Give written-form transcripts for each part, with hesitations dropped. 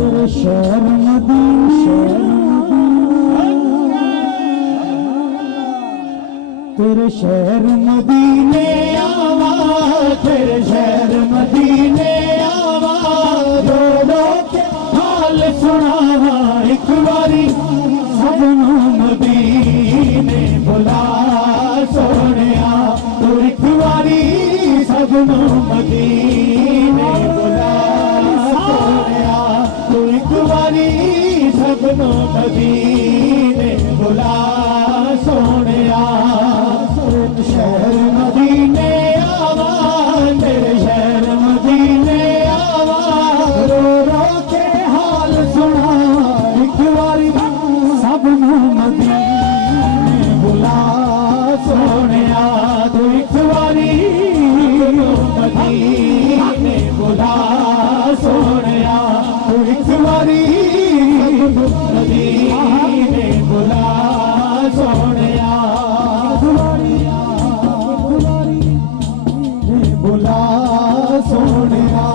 तेरे शहर मदीने, तेरे शहर मदीने आवा, तेरे शहर मदीने आवा, रो रो के हाल सुनावा एक बारी सबनू मदीने बुला सोनिया, तू एक बारी सबनू मदीने बुला सोनिया, तू एक बारी सबनू मदीने बुला सोनिया। शहर मदीने आवा, तेरे शहर मदीने आवा, रो रो के हाल सुना एक बारी सबनू मदीने बुला सोनिया, तू एक बारी मदीने बुला सोनिया, तू एक बारी मदीने बुला सोनिया, बुला सोनिया,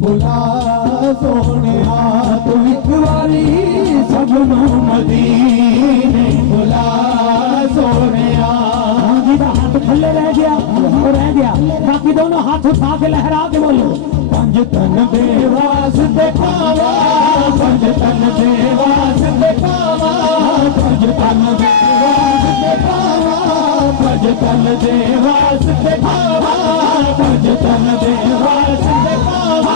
बुला सोनिया, तू एक बारी सबनू मदीने बुला सोनिया। जी का हाथ थल्ले रह गया और रह गया, बाकी दोनों हाथ उठा के लहरा के बोलो, पंज तन देवास दिखावा, पंज तन देवास दिखावा, पंज तन देवास दिखावा, पंज तन देवास दिखावा, पंज तन देवास दिखावा,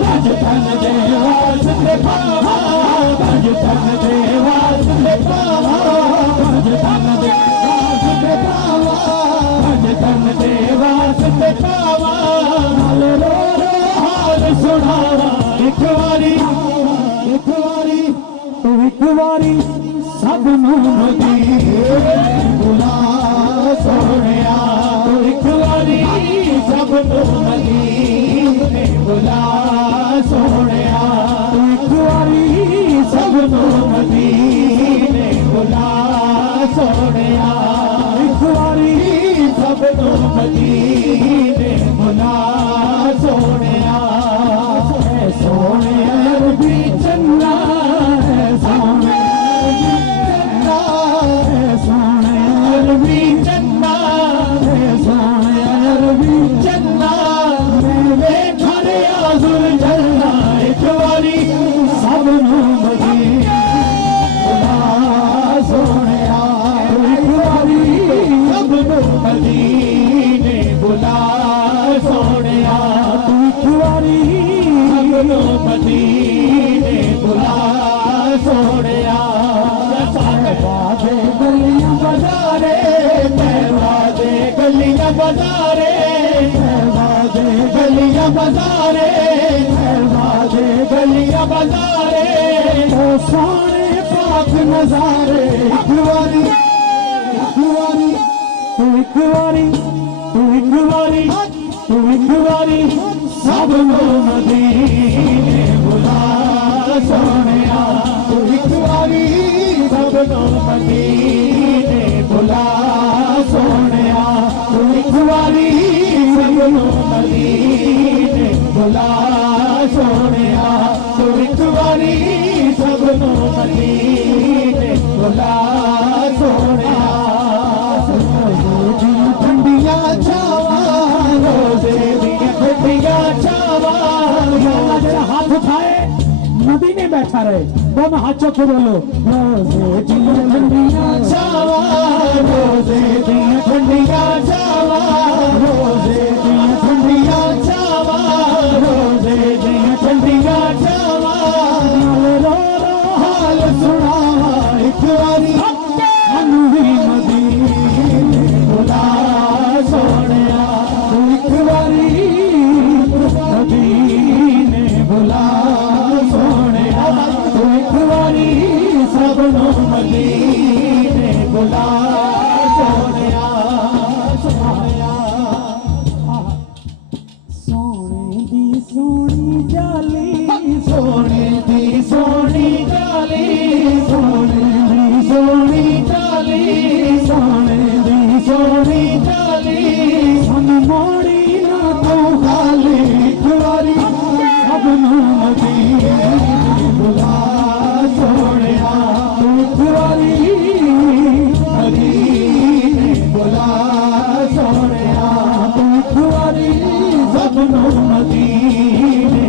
पंज तन देवास दिखावा, पंज तन देवास दिखावा, पंज तन देवास दिखावा, पंज तन देवास दिखावा, हाल रो रो हाल सुनावा एक बारी, एक बारी तू एक बारी सबनू मदीने बुला सोनिया, तू एक बारी सबनू मदीने बुला सोनिया, तू एक बारी सबनू मदीने बुला सोनिया, एक बारी सबनू मदीने बुला सोनिया। सोने अरबी चन्ना है, सोने सोने अरबी चन्ना है, सोने अरबी चन्ना मेरे घर आजुर जलना एक बारी सबनू मदीने बुला सोनिया, एक बारी सबनू मदीने बुला सोनिया, एक बारी सबनू मदीने बुला सोनिया। बाजे गलियां बाजारे, बाजे गलियां बाजारे, बाजे गलियां बाजारे, बाजे गलियां बाजारे, ओ सोने पाक नजारे एक बारी, एक बारी तू एक बारी, तू एक बारी, तू एक बारी सबनू मदीने बुला सोनिया, तू एक बारी सबनू मदीने बुला सोनिया, तू एक बारी सबनू मदीने बुला सोनिया, तू एक बारी सबनू मदीने बुला सोनिया। ठंडियां छावा रोजे दिया ठंडियां छावा, जरा हाथ उठाए मदीने बैठा रहे, दोनों हाथ चौके बोलो, रोजे दिया ठंडियां छावा, रोजे दिया ठंडियां छावा, रोजे दिया ठंडियां छावा, रोजे दिया ठंडियां छावा, रो रो हाल सुनावा एक बारी अनवी मदीने बुला सोनिया, एक बारी मदीने बुला सोनिया, एक बारी सबनू मदीने बुला सोनिया, सोनिया ਵਾਰੀ ਮਦੀਨੇ ਬੁਲਾ ਸੋਹਣਿਆ ਤੂੰ ਇੱਕ ਵਾਰੀ ਸਭ ਨੂੰ ਮਦੀਨੇ